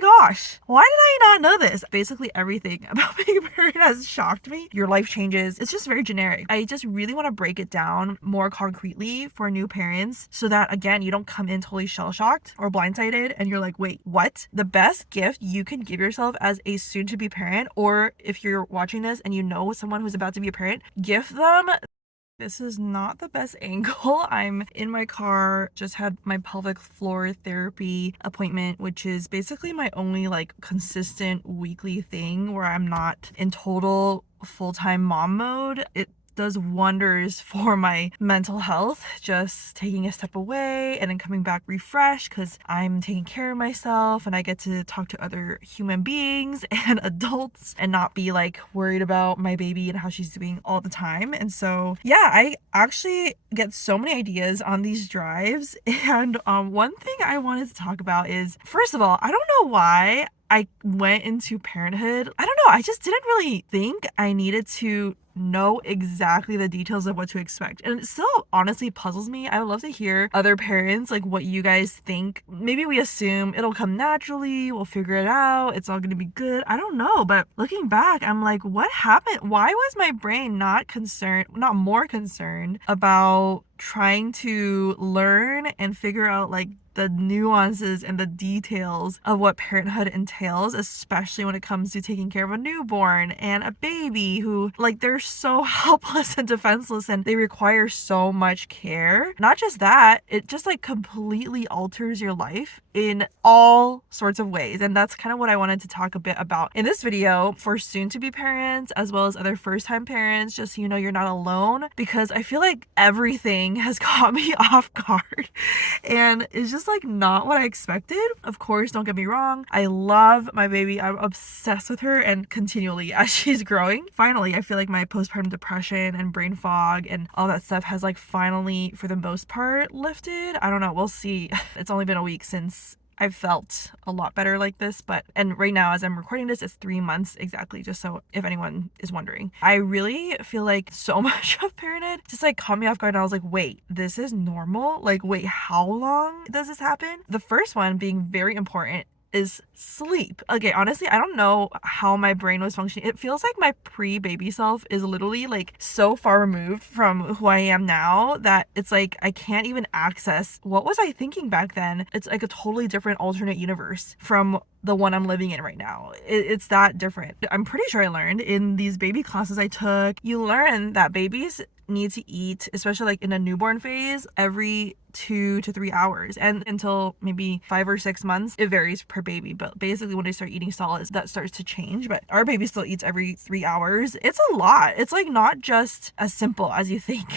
gosh, why did I not know this? Basically everything about being a parent has shocked me. Your life changes. It's just very generic. I just really want to break it down more concretely for new parents so that, again, you don't come in totally shell-shocked or blindsided and you're like, wait, what? The best gift you can give yourself as a soon-to-be parent, or if you're watching this and you know someone who's about to be a parent, gift them. This is not the best angle. I'm in my car, just had my pelvic floor therapy appointment, which is basically my only like consistent weekly thing where I'm not in total full-time mom mode. It does wonders for my mental health, just taking a step away and then coming back refreshed because I'm taking care of myself and I get to talk to other human beings and adults and not be like worried about my baby and how she's doing all the time. And so yeah, I actually get so many ideas on these drives. And one thing I wanted to talk about is, first of all, I don't know why I went into parenthood. I don't know, I just didn't really think I needed to know exactly the details of what to expect. And it still honestly puzzles me. I would love to hear other parents, like what you guys think. Maybe we assume it'll come naturally, we'll figure it out, it's all gonna be good. I don't know, but looking back, I'm like, what happened? Why was my brain not more concerned about trying to learn and figure out like the nuances and the details of what parenthood entails, especially when it comes to taking care of a newborn and a baby who, like, they're so helpless and defenseless and they require so much care. Not just that, it just like completely alters your life in all sorts of ways. And that's kind of what I wanted to talk a bit about in this video for soon to be parents as well as other first time parents, just so you know you're not alone, because I feel like everything has caught me off guard and it's just like not what I expected. Of course, don't get me wrong, I love my baby, I'm obsessed with her, and continually as she's growing, finally I feel like my postpartum depression and brain fog and all that stuff has like finally for the most part lifted. I don't know, we'll see. It's only been a week since I've felt a lot better like this, and right now as I'm recording this, it's 3 months exactly, just so if anyone is wondering. I really feel like so much of parenthood just like caught me off guard and I was like, wait, this is normal? Like, wait, how long does this happen? The first one being very important is sleep. Okay, honestly, I don't know how my brain was functioning. It feels like my pre-baby self is literally like so far removed from who I am now that it's like I can't even access what was I thinking back then. It's like a totally different alternate universe from the one I'm living in right now. It's that different. I'm pretty sure I learned in these baby classes I took, you learn that babies need to eat, especially like in a newborn phase, every 2 to 3 hours, and until maybe 5 or 6 months. It varies per baby, but basically when they start eating solids, that starts to change. But our baby still eats every 3 hours. It's a lot. It's like not just as simple as you think.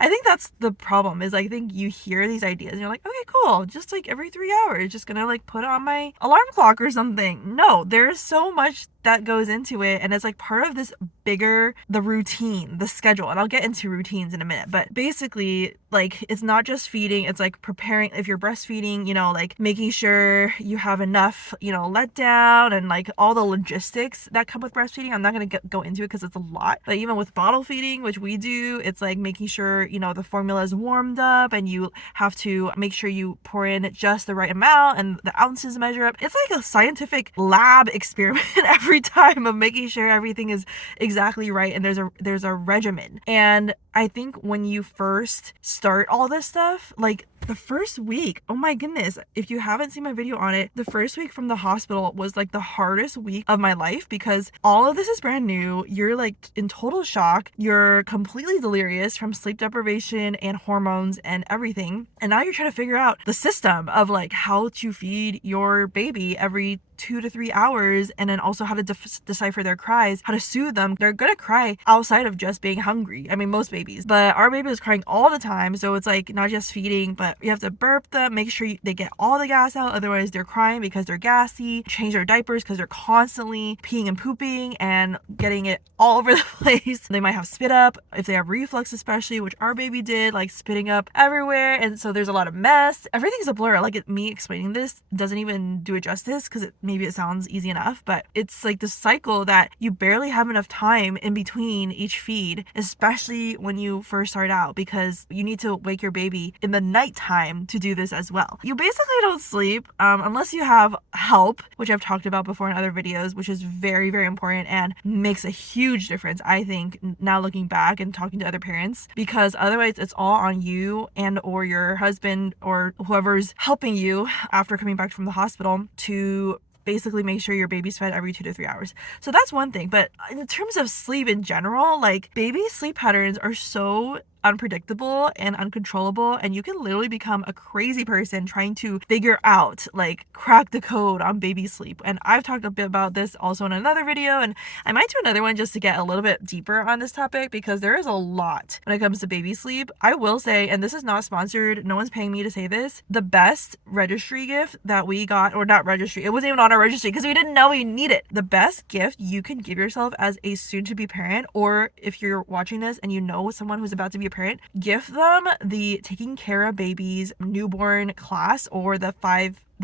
I think that's the problem, is I think you hear these ideas and you're like, okay, cool, just like every 3 hours, just gonna like put on my alarm clock or something. No, there's so much that goes into it, and it's like part of this bigger, the routine, the schedule, and I'll get into routines in a minute. But basically, like, it's not just feeding, it's like preparing, if you're breastfeeding, you know, like making sure you have enough, you know, let down, and like all the logistics that come with breastfeeding. I'm not going to go into it because it's a lot, but even with bottle feeding, which we do, it's like making sure, you know, the formula is warmed up and you have to make sure you pour in just the right amount and the ounces measure up. It's like a scientific lab experiment every time of making sure everything is exactly right, and there's a regimen. And I think when you first start all this stuff, like the first week, oh my goodness, if you haven't seen my video on it, the first week from the hospital was like the hardest week of my life, because all of this is brand new. You're like in total shock. You're completely delirious from sleep deprivation and hormones and everything. And now you're trying to figure out the system of like how to feed your baby every 2 to 3 hours, and then also how to decipher their cries, how to soothe them. They're gonna cry outside of just being hungry. I mean, most babies, but our baby was crying all the time, so it's like not just feeding, but you have to burp them, make sure they get all the gas out, otherwise they're crying because they're gassy, change their diapers because they're constantly peeing and pooping and getting it all over the place. They might have spit up if they have reflux, especially, which our baby did, like spitting up everywhere. And so there's a lot of mess. Everything's a blur. Like me explaining this doesn't even do it justice because it maybe it sounds easy enough, but it's like the cycle that you barely have enough time in between each feed, especially when you first start out, because you need to wake your baby in the nighttime to do this as well. You basically don't sleep unless you have help, which I've talked about before in other videos, which is very, very important and makes a huge difference, I think, now looking back and talking to other parents, because otherwise it's all on you and or your husband or whoever's helping you after coming back from the hospital to basically make sure your baby's fed every 2 to 3 hours. So that's one thing. But in terms of sleep in general, like, baby sleep patterns are so unpredictable and uncontrollable, and you can literally become a crazy person trying to figure out, like, crack the code on baby sleep. And I've talked a bit about this also in another video, and I might do another one just to get a little bit deeper on this topic, because there is a lot when it comes to baby sleep. I will say, and this is not sponsored, no one's paying me to say this, the best registry gift that we got, or not registry, it wasn't even on our registry because we didn't know we need it. The best gift you can give yourself as a soon-to-be parent, or if you're watching this and you know someone who's about to be a parent, gift them the Taking Care of Babies newborn class, or the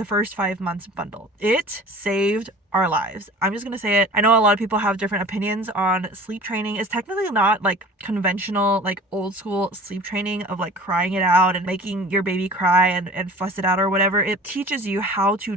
first 5 months bundle. It saved our lives. I'm just gonna say it. I know a lot of people have different opinions on sleep training. It's technically not like conventional, like old school sleep training of like crying it out and making your baby cry and fuss it out or whatever. It teaches you how to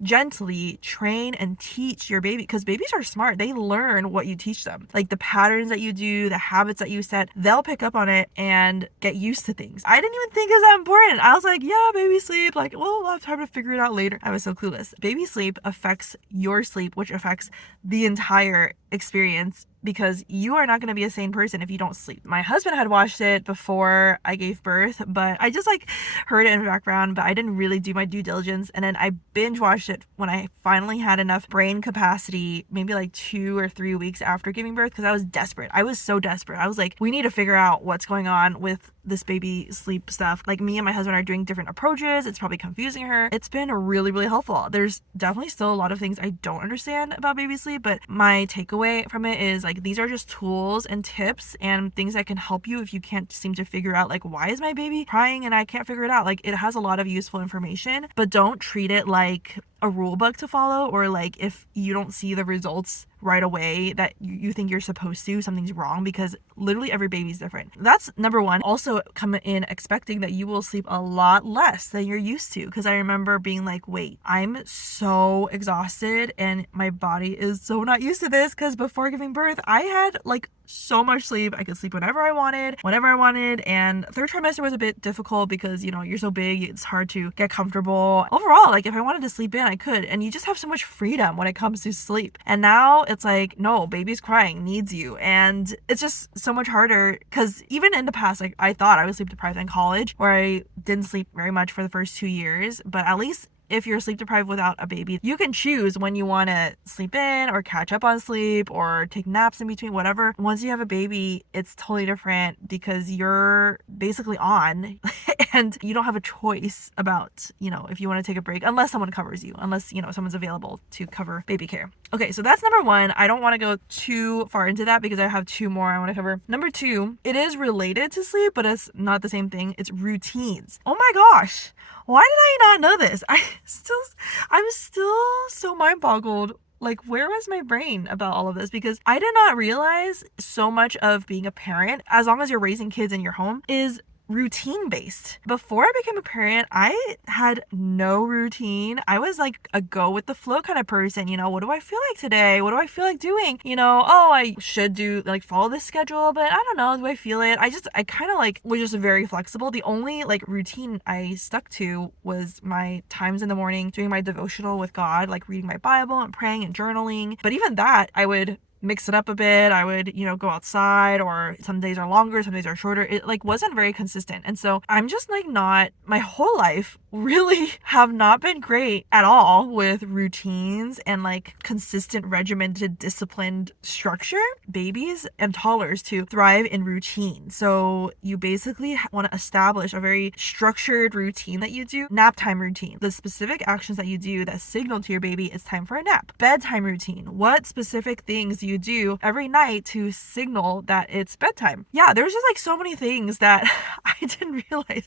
gently train and teach your baby, because babies are smart. They learn what you teach them. Like the patterns that you do, the habits that you set, they'll pick up on it and get used to things. I didn't even think it was that important. I was like, yeah, baby sleep, like, well, I'll have time to figure it out later. I was so clueless. Baby sleep affects your sleep, which affects the entire experience, because you are not going to be a sane person if you don't sleep. My husband had watched it before I gave birth, but I just like heard it in the background, but I didn't really do my due diligence. And then I binge watched it when I finally had enough brain capacity, maybe like 2 or 3 weeks after giving birth, because I was desperate. I was so desperate. I was like, we need to figure out what's going on with this baby sleep stuff. Like, me and my husband are doing different approaches. It's probably confusing her. It's been really, really helpful. There's definitely still a lot of things I don't understand about baby sleep, but my takeaway from it is like, these are just tools and tips and things that can help you if you can't seem to figure out, like, why is my baby crying and I can't figure it out. Like, it has a lot of useful information, but don't treat it like a rule book to follow, or like if you don't see the results right away that you think you're supposed to, something's wrong, because literally every baby's different. That's number one. Also, come in expecting that you will sleep a lot less than you're used to, because I remember being like, wait, I'm so exhausted and my body is so not used to this, because before giving birth I had like so much sleep. I could sleep whenever I wanted, and third trimester was a bit difficult because, you know, you're so big, it's hard to get comfortable. Overall, like, if I wanted to sleep in, I could, and you just have so much freedom when it comes to sleep. And now it's like, no, baby's crying, needs you, and it's just so much harder, because even in the past, like, I thought I was sleep deprived in college, where I didn't sleep very much for the first 2 years, but at least if you're sleep deprived without a baby, you can choose when you want to sleep in or catch up on sleep or take naps in between, whatever. Once you have a baby, it's totally different, because you're basically on and you don't have a choice about, you know, if you want to take a break, unless someone covers you, unless, you know, someone's available to cover baby care. Okay, so that's number one. I don't want to go too far into that because I have 2 more I want to cover. Number 2, it is related to sleep, but it's not the same thing. It's routines. Oh my gosh. Why did I not know this? I'm still so mind boggled. Like, where was my brain about all of this? Because I did not realize so much of being a parent, as long as you're raising kids in your home, is routine based. Before I became a parent, I had no routine. I was like a go with the flow kind of person. You know, what do I feel like today? What do I feel like doing? You know, oh, I should do, like, follow this schedule, but I don't know, do I feel it? I kind of like was just very flexible. The only like routine I stuck to was my times in the morning doing my devotional with God, like reading my Bible and praying and journaling. But even that, I would mix it up a bit. I would, you know, go outside, or some days are longer, some days are shorter. It like wasn't very consistent. And so I'm just like not, my whole life really have not been great at all with routines and like consistent, regimented, disciplined structure. Babies and toddlers to thrive in routine. So you basically want to establish a very structured routine that you do. Nap time routine, the specific actions that you do that signal to your baby it's time for a nap. Bedtime routine, what specific things do you you do every night to signal that it's bedtime. Yeah, there's just like so many things that I didn't realize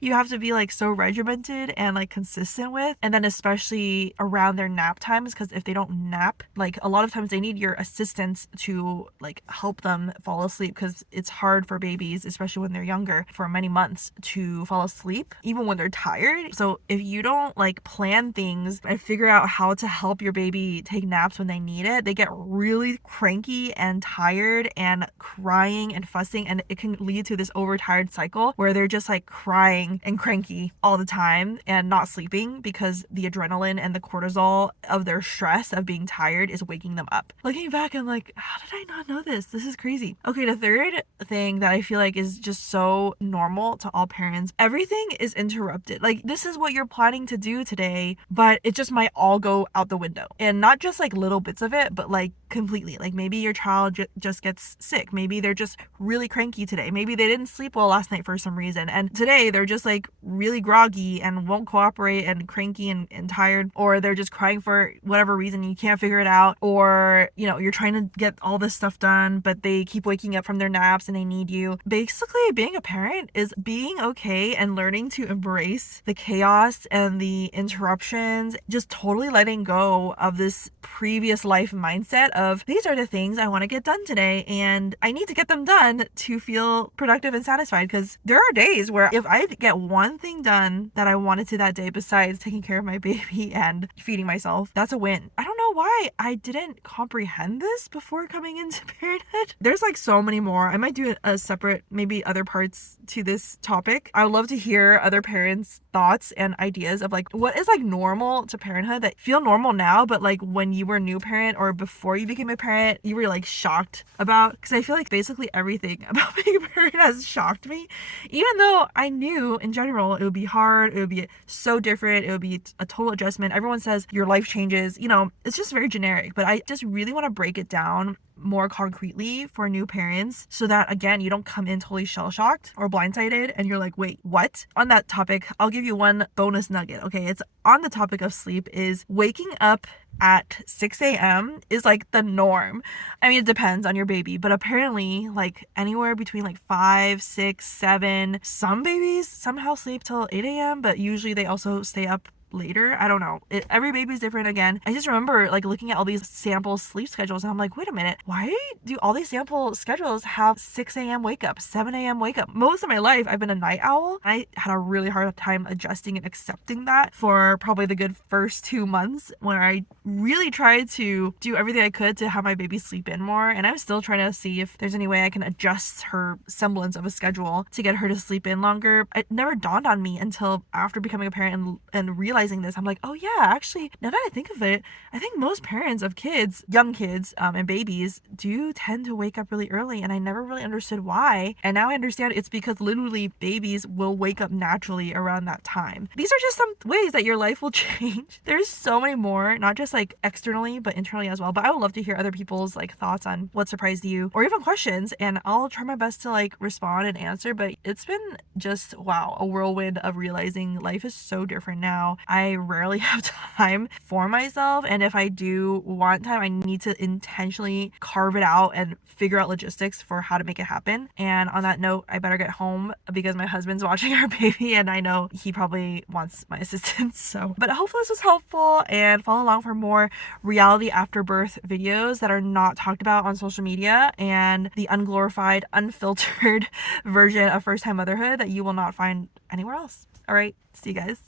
you have to be like so regimented and like consistent with. And then especially around their nap times, because if they don't nap, like a lot of times they need your assistance to like help them fall asleep, because it's hard for babies, especially when they're younger, for many months to fall asleep even when they're tired. So if you don't like plan things and figure out how to help your baby take naps when they need it, they get really cranky and tired and crying and fussing, and it can lead to this overtired cycle where they're just like crying and cranky all the time and not sleeping because the adrenaline and the cortisol of their stress of being tired is waking them up. Looking back, I'm like, how did I not know this? This is crazy. Okay, the third thing that I feel like is just so normal to all parents, everything is interrupted. Like, this is what you're planning to do today, but it just might all go out the window. And not just like little bits of it, but like completely. Like maybe your child just gets sick. Maybe they're just really cranky today. Maybe they didn't sleep well last night for some reason, and today they're just like really groggy and won't cooperate and cranky and tired, or they're just crying for whatever reason, you can't figure it out, or you know, you're trying to get all this stuff done but they keep waking up from their naps and they need you. Basically, being a parent is being okay and learning to embrace the chaos and the interruptions, just totally letting go of this previous life mindset of these are the things I want to get done today and I need to get them done to feel productive and satisfied. Because there are days where if I get one thing done that I wanted to that day besides taking care of my baby and feeding myself, that's a win. I don't know why I didn't comprehend this before coming into parenthood. There's like so many more. I might do a separate, maybe other parts to this topic. I would love to hear other parents' thoughts and ideas of like what is like normal to parenthood that feel normal now, but like when you were a new parent or before you became a parent, you were like shocked about. Because I feel like basically everything about being a parent has shocked me, even though I knew in general it would be hard, it would be so different, it would be a total adjustment. Everyone says your life changes, you know, it's just very generic, but I just really want to break it down more concretely for new parents so that again you don't come in totally shell-shocked or blindsided and you're like, wait, what? On that topic, I'll give you one bonus nugget. Okay, it's on the topic of sleep. Is waking up at 6 a.m. is like the norm. I mean, it depends on your baby, but apparently like anywhere between like 5, 6, 7, some babies somehow sleep till 8 a.m., but usually they also stay up later. I don't know. Every baby's different again. I just remember like looking at all these sample sleep schedules and I'm like, wait a minute, why do all these sample schedules have 6 a.m. wake up, 7 a.m. wake up? Most of my life I've been a night owl. I had a really hard time adjusting and accepting that for probably the good first 2 months, where I really tried to do everything I could to have my baby sleep in more, and I'm still trying to see if there's any way I can adjust her semblance of a schedule to get her to sleep in longer. It never dawned on me until after becoming a parent and realizing this. I'm like, oh yeah, actually, now that I think of it, I think most parents of kids, young kids, and babies do tend to wake up really early, and I never really understood why. And now I understand it's because literally babies will wake up naturally around that time. These are just some ways that your life will change. There's so many more, not just like externally, but internally as well. But I would love to hear other people's like thoughts on what surprised you, or even questions, and I'll try my best to like respond and answer. But it's been just, wow, a whirlwind of realizing life is so different now. I rarely have time for myself, and if I do want time, I need to intentionally carve it out and figure out logistics for how to make it happen. And on that note, I better get home because my husband's watching our baby and I know he probably wants my assistance. So, but hopefully this was helpful, and follow along for more reality after birth videos that are not talked about on social media and the unglorified, unfiltered version of first time motherhood that you will not find anywhere else. All right, see you guys.